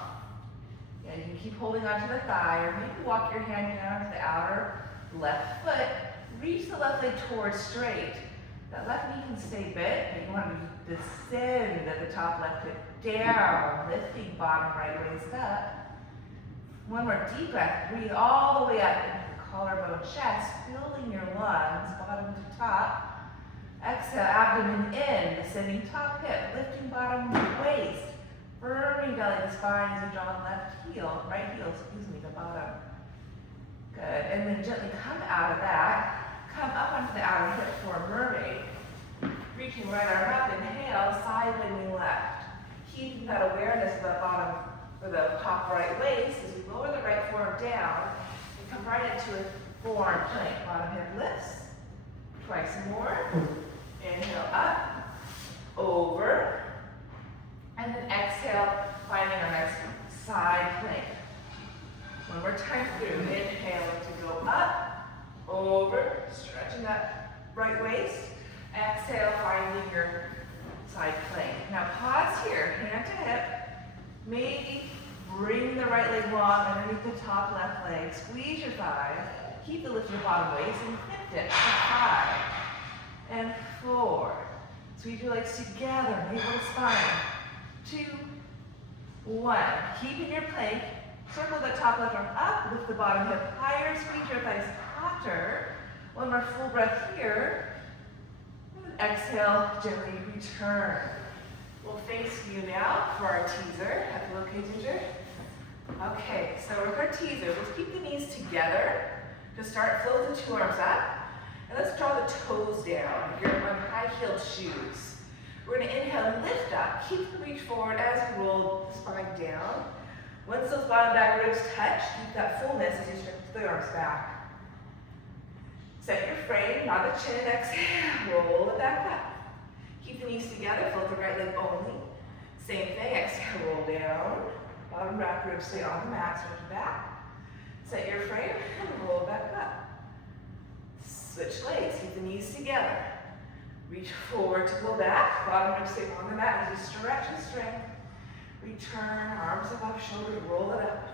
Yeah, you can keep holding onto the thigh, or maybe walk your hand down to the outer left foot. Reach the left leg towards straight. That left knee can stay bent, but you want to descend at the top left hip down, lifting bottom right waist up. One more deep breath. Breathe all the way up into the collarbone chest, filling your lungs, bottom to top. Exhale, abdomen in, descending top hip, lifting bottom waist. Firming belly to spine as you draw right heel, the bottom. Good, and then gently come out of that. Come up onto the outer hip for a mermaid. Reaching right arm up, inhale, side bending left. Keeping that awareness of the bottom, or the top right waist as we lower the right forearm down and come right into a forearm plank. Bottom hip lifts. Twice more. Inhale up, over. And then exhale, finding our next side plank. One more time through. Inhale to go up, over, stretching that right waist. Exhale, finding your side plank. Now pause here, hand to hip. Maybe bring the right leg long underneath the top left leg. Squeeze your thigh. Keep the lift of the bottom waist and lift it. 5 and 4. Squeeze your legs together. Navel to spine. 2, 1. Keeping your plank. Circle the top left arm up. Lift the bottom hip higher. Squeeze your thighs hotter. One more full breath here. And exhale, gently return. We'll face you now for our teaser. Have to locate ginger. Okay, so with our teaser, let's keep the knees together. To start, float the 2 arms up. And let's draw the toes down. You're on high-heeled shoes. We're gonna inhale, lift up, keep the reach forward as you roll the spine down. Once those bottom back ribs touch, keep that fullness as you stretch the arms back. Set your frame, nod the chin, exhale, roll it back up. Keep the knees together, float the right leg only. Same thing, exhale, roll down. Bottom back ribs stay on the mat, stretch back. Set your frame and roll back up. Switch legs, keep the knees together. Reach forward to go back. Bottom ribs stay on the mat as you stretch with strength. Return, arms above shoulders, roll it up.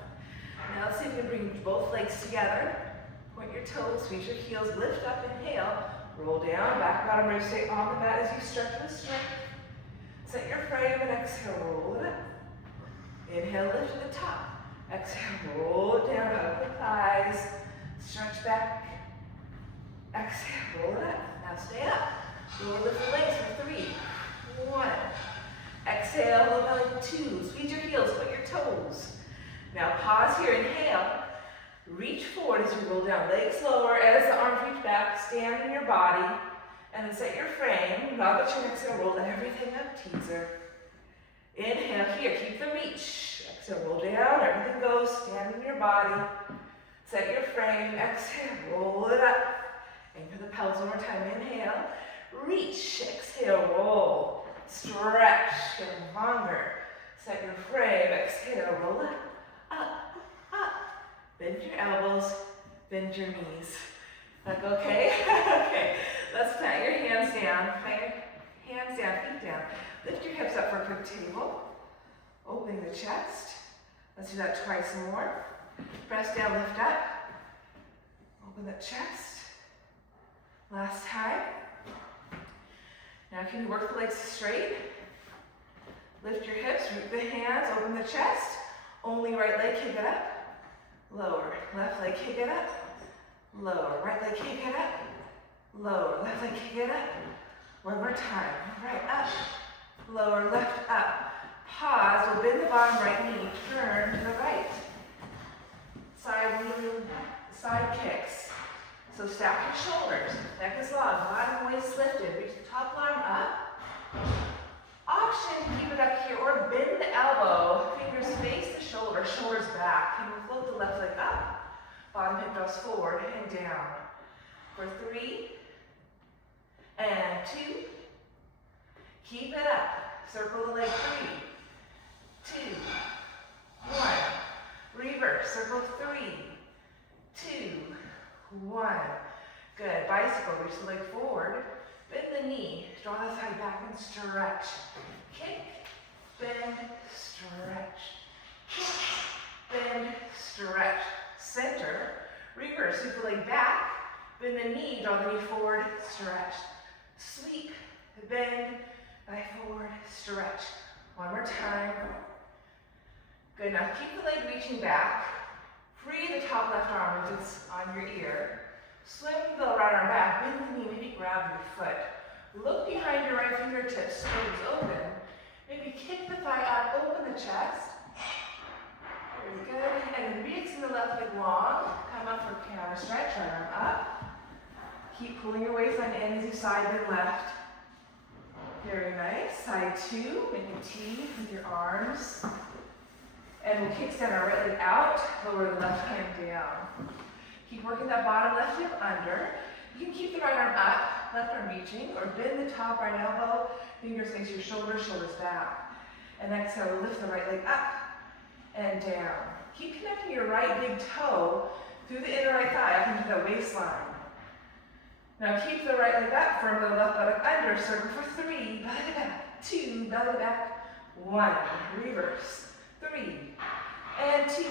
Now let's see if we can bring both legs together. Point your toes, reach your heels, lift up, inhale. Roll down, back bottom ribs stay on the mat as you stretch with strength. Set your frame and exhale, roll it up. Inhale, lift to the top. Exhale, roll it down, hug the thighs. Stretch back. Exhale, roll it up. Now stay up. Roll lift the legs for 3, 1. Exhale, low belly 2. Squeeze your heels, point your toes. Now pause here, inhale. Reach forward as you roll down. Legs lower as the arms reach back. Stand in your body. And then set your frame. Nod the chin, exhale, roll everything up, teaser. Inhale here, keep the reach. Exhale, roll down, everything goes. Stand in your body. Set your frame, exhale, roll it up. Anchor the pelvis one more time. Inhale, reach, exhale, roll. Stretch, get longer. Set your frame, exhale, roll it up, up. Bend your elbows, bend your knees. Like, okay? Okay, let's plant your hands down. Plant your hands down, feet down. Lift your hips up for a quick table. Open the chest. Let's do that twice more. Press down, lift up. Open the chest. Last time. Now can you work the legs straight? Lift your hips, root the hands, open the chest. Only right leg, kick it up. Lower, left leg, kick it up. Lower, right leg, kick it up. Lower, left leg, kick it up. One more time. Right, up. Lower, left, up. Pause, we'll bend the bottom right knee. Turn to the right. Side knee, side kicks. So stack your shoulders. Neck is long, bottom waist lifted. Reach the top arm up. Option to keep it up here or bend the elbow. Fingers face the shoulder, shoulders back. And we'll float the left leg up. Bottom hip draws forward and down. For 3 and 2. Keep it up. Circle the leg 3, 2, 1. Reverse. Circle 3, 2, 1. Good. Bicycle. Reach the leg forward. Bend the knee. Draw the thigh back and stretch. Kick, bend, stretch. Kick, bend, stretch. Center. Reverse. Sweep the leg back. Bend the knee. Draw the knee forward. Stretch. Sweep, bend, thigh forward, stretch. One more time. Good. Now keep the leg reaching back. Free the top left arm if it's on your ear. Swing the right arm back. Bend the knee. Maybe grab your foot. Look behind your right fingertips. Toes open. Maybe kick the thigh up. Open the chest. Very good. And then re-extend the left leg long. Come up for counter stretch. Right arm up. Keep pulling your waistline in as you side bend left. Very nice. Side 2. Make a T with your arms. And we'll kickstand our right leg out. Lower the left hand down. Keep working that bottom left hip under. You can keep the right arm up, left arm reaching, or bend the top right elbow. Fingers face your shoulders, shoulders back. And exhale, lift the right leg up and down. Keep connecting your right big toe through the inner right thigh up into the waistline. Now keep the right leg up, firm the left leg under, circle for 3, belly back, 2, belly back, 1, reverse, 3, and 2,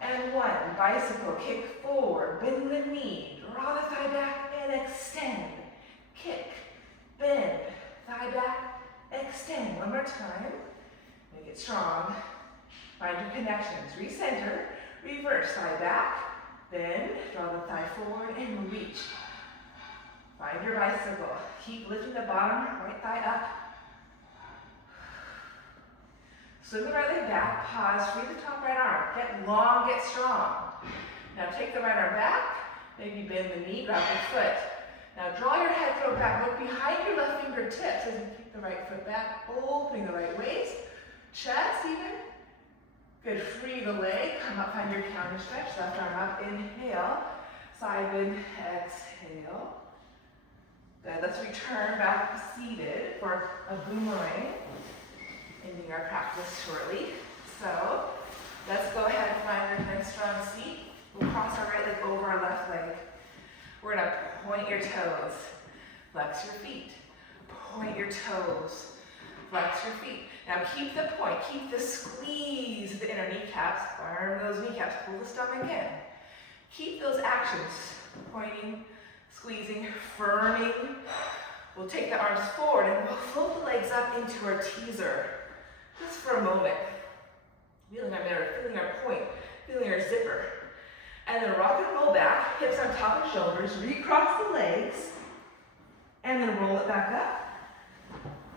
and 1, bicycle, kick forward, bend the knee, draw the thigh back and extend, kick, bend, thigh back, extend, one more time, make it strong, find your connections, recenter, reverse, thigh back, bend, draw the thigh forward and reach. Find your bicycle. Keep lifting the bottom right thigh up. Swing the right leg back. Pause. Free the top right arm. Get long, get strong. Now take the right arm back. Maybe bend the knee, grab the foot. Now draw your head, throw back, look behind your left fingertips as you keep the right foot back, opening the right waist, chest even. Good, free the leg, come up, find your counter stretch, left arm up, inhale, side bend, exhale. Good, let's return back seated for a boomerang, ending our practice shortly. So, let's go ahead and find a nice strong seat. We'll cross our right leg over our left leg. We're gonna point your toes, flex your feet, point your toes, flex your feet. Now keep the point, keep the squeeze of the inner kneecaps, firm those kneecaps, pull the stomach in. Keep those actions, pointing, squeezing, firming. We'll take the arms forward and we'll float the legs up into our teaser, just for a moment. Feeling our mirror, feeling our point, feeling our zipper. And then rock and roll back, hips on top of shoulders, recross the legs, and then roll it back up.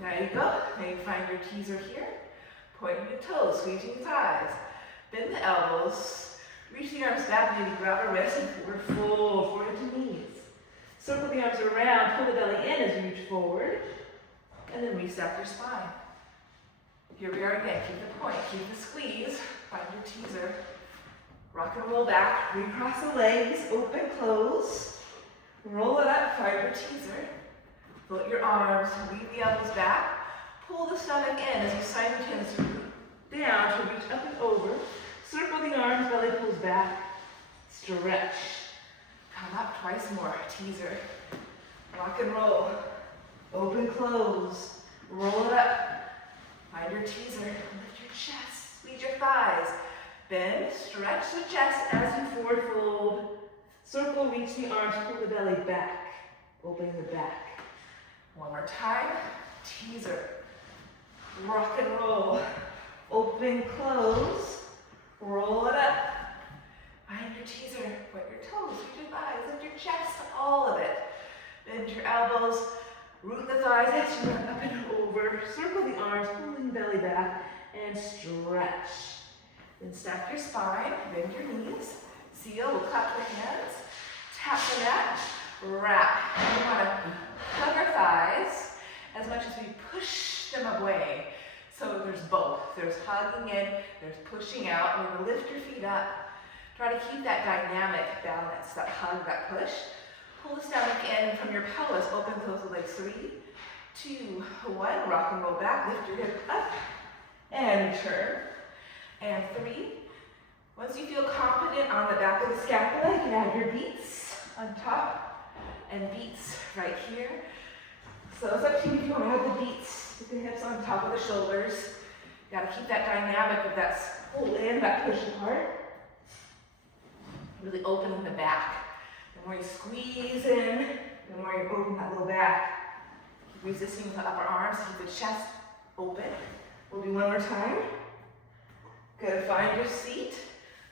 There you go. Now you find your teaser here. Pointing your toes, squeezing your thighs. Bend the elbows, reach the arms back, maybe grab a wrist and forward fold, forward to knees. Circle the arms around, pull the belly in as you reach forward, and then restack your spine. Here we are again. Keep the point, keep the squeeze, find your teaser. Rock and roll back, recross the legs, open, close. Roll it up, find your teaser. Float your arms, weave the elbows back. Pull the stomach in as you simultaneously root down to reach up and over. Circle the arms, belly pulls back. Stretch. Come up twice more, teaser. Rock and roll. Open, close. Roll it up. Find your teaser. Lift your chest, squeeze your thighs. Bend, stretch the chest as you forward fold. Circle, reach the arms, pull the belly back. Open the back. One more time. Teaser. Rock and roll. Open, close. Roll it up. Find your teaser. Point your toes, reach your thighs, lift your chest, all of it. Bend your elbows. Root the thighs as you run up and over. Circle the arms, pulling the belly back, and stretch. Then stack your spine, bend your knees, seal, we'll clap the hands, tap the mat, wrap. And we want to hug our thighs as much as we push them away. So there's both. There's hugging in, there's pushing out. We're going to lift your feet up. Try to keep that dynamic balance, that hug, that push. Pull the stomach in from your pelvis, open, close the legs. 3, 2, 1. Rock and roll back, lift your hip up, and return. And 3. Once you feel confident on the back of the scapula, you can add your beats on top and beats right here. So it's up to you if you want to have the beats with the hips on top of the shoulders. You got to keep that dynamic of that pull in, that push apart. Really opening the back. The more you squeeze in, the more you open that low back. Keep resisting with the upper arms, keep the chest open. We'll do one more time. Good, find your seat,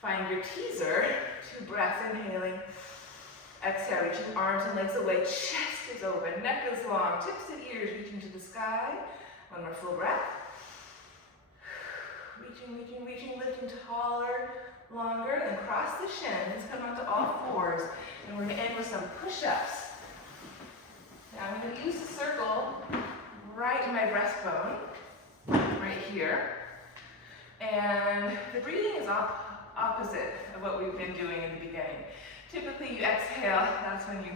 find your teaser, 2 breaths, inhaling, exhale, reaching arms and legs away, chest is open, neck is long, tips of ears reaching to the sky, 1 more full breath, reaching, lifting taller, longer, then cross the shins, come onto all fours, and we're going to end with some push-ups. Now I'm going to use the circle right in my breastbone, right here. And the breathing is opposite of what we've been doing in the beginning. Typically you exhale, that's when you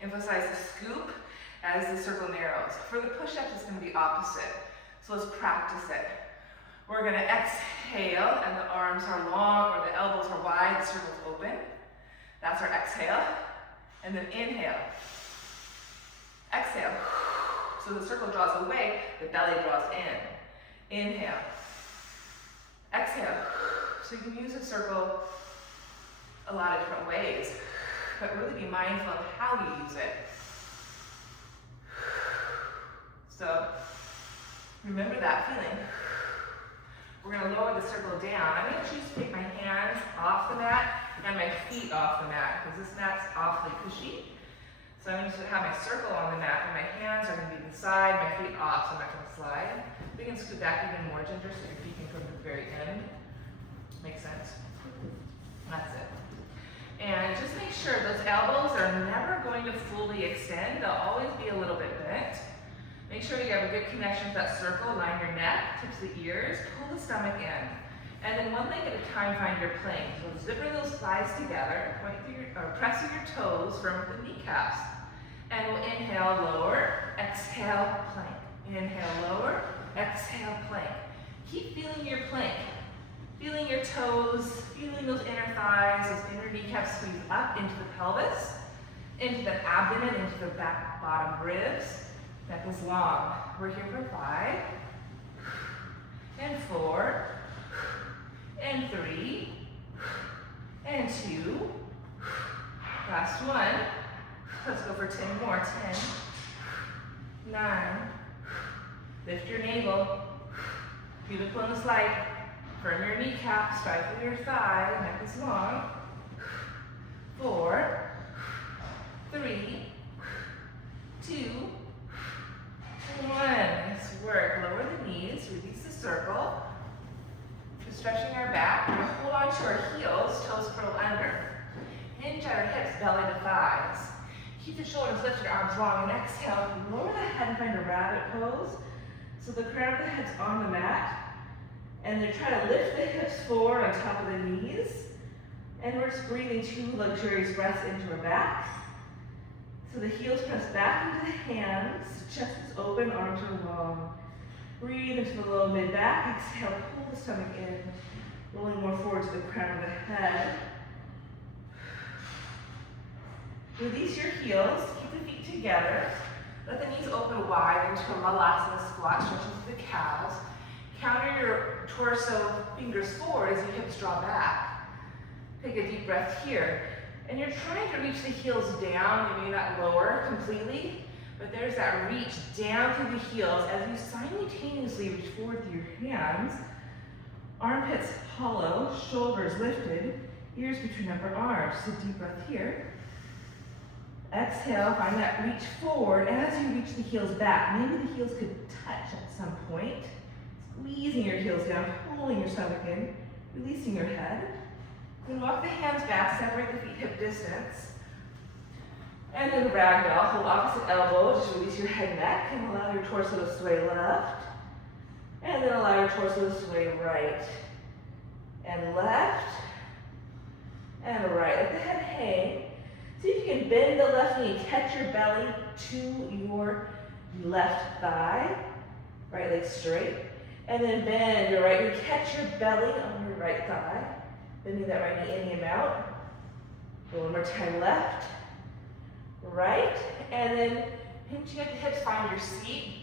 emphasize the scoop as the circle narrows. For the push-ups, it's going to be opposite. So let's practice it. We're going to exhale, and the arms are long, or the elbows are wide, the circle's open. That's our exhale. And then inhale. Exhale. So the circle draws away, the belly draws in. Inhale. Exhale. So you can use a circle a lot of different ways, but really be mindful of how you use it. So remember that feeling. We're going to lower the circle down. I'm going to choose to take my hands off the mat and my feet off the mat because this mat's awfully cushy. So I'm going to have my circle on the mat and my hands are going to be inside, my feet off, so I'm not going to slide. We can scoot back even more, Ginger, so your feet can come to the very end. Makes sense? That's it. And just make sure those elbows are never going to fully extend. They'll always be a little bit bent. Make sure you have a good connection with that circle. Line your neck, tips of the ears, pull the stomach in. And then one leg at a time, find your plank. So zipper those thighs together, press through your toes, firm with the kneecaps. And we'll inhale, lower, exhale, plank. Inhale, lower, exhale, plank. Keep feeling your plank. Feeling your toes, feeling those inner thighs, those inner kneecaps squeeze up into the pelvis, into the abdomen, into the back bottom ribs. Neck is long. We're here for 5, and 4, and 3, and 2. Last one. Let's go for 10 more. 10, 9. Lift your navel. Beautiful in the slide. Firm your kneecaps, strive through your thigh, neck is long. 4, 3, 2, 1. Nice work. Lower the knees, release the circle. Just stretching our back. We're going to hold on to our heels, toes curl under. Hinge at our hips, belly to thighs. Keep the shoulders, lift your arms long, and exhale. Lower the head and find a rabbit pose. So the crown of the head's on the mat. And then try to lift the hips forward on top of the knees. And we're just breathing 2 luxurious breaths into our back. So the heels press back into the hands. Chest is open, arms are long. Breathe into the low mid back. Exhale, pull the stomach in. Rolling more forward to the crown of the head. Release your heels. Keep the feet together. Let the knees open wide into a Malasana squat, stretching through the calves. Counter your torso fingers forward as your hips draw back. Take a deep breath here. And you're trying to reach the heels down. You may not lower completely, but there's that reach down through the heels as you simultaneously reach forward through your hands. Armpits hollow, shoulders lifted, ears between upper arms. So deep breath here. Exhale, find that reach forward as you reach the heels back. Maybe the heels could touch at some point. Squeezing your heels down, pulling your stomach in, releasing your head. Then walk the hands back, separate the feet hip distance. And then ragdoll, hold opposite elbow, just release your head and neck, and allow your torso to sway left. And then allow your torso to sway right. And left. And right. Let the head hang. See if you can bend the left knee, catch your belly to your left thigh. Right leg straight. And then bend your right knee, catch your belly on your right thigh. Bending that right knee in and out. One more time, left, right, and then hinging at the hips, find your seat.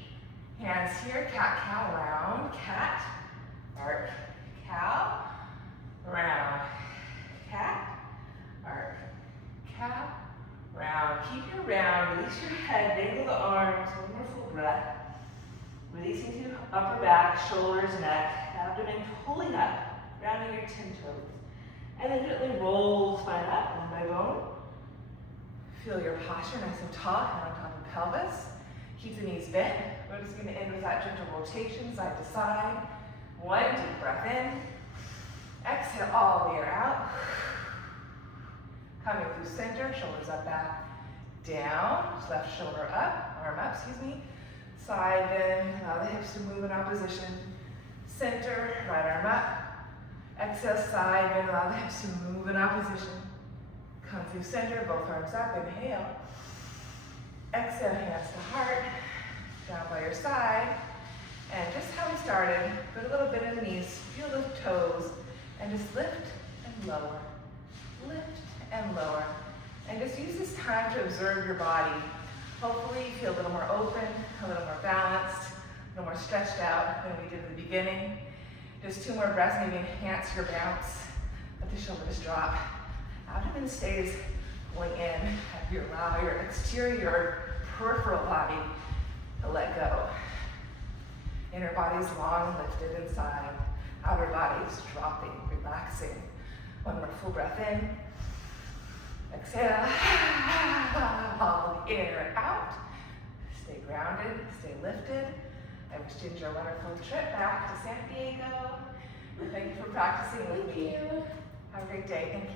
Hands here, cat, cow, round, cat, arc, cow, round, cat, arc, cow, round. Keep your round, release your head, dangle the arms, one more full breath. Releasing to upper back, shoulders, neck, abdomen pulling up, rounding your 10 toes. And then gently roll the spine up, bone by bone. Feel your posture nice and tall, hand on top of the pelvis. Keep the knees bent. We're just gonna end with that gentle rotation, side to side. 1 deep breath in. Exhale all the air out. Coming through center, shoulders up, back, down. Left shoulder up, arm up, Side bend, allow the hips to move in opposition. Center, right arm up. Exhale, side bend, allow the hips to move in opposition. Come through center, both arms up, inhale. Exhale, hands to heart, down by your side. And just how we started, put a little bit in the knees, feel the toes, and just lift and lower. Lift and lower. And just use this time to observe your body. Hopefully you feel a little more open, a little more balanced, a little more stretched out than we did in the beginning. Just 2 more breaths, maybe enhance your bounce. Let the shoulders drop. Abdomen stays going in. You allow your exterior peripheral body to let go. Inner body's long, lifted inside. Outer body's dropping, relaxing. 1 more full breath in. Exhale. All the air out. Stay grounded, stay lifted. I wish you enjoyed a wonderful trip back to San Diego. Thank you for practicing with me. Have a great day. Thank you.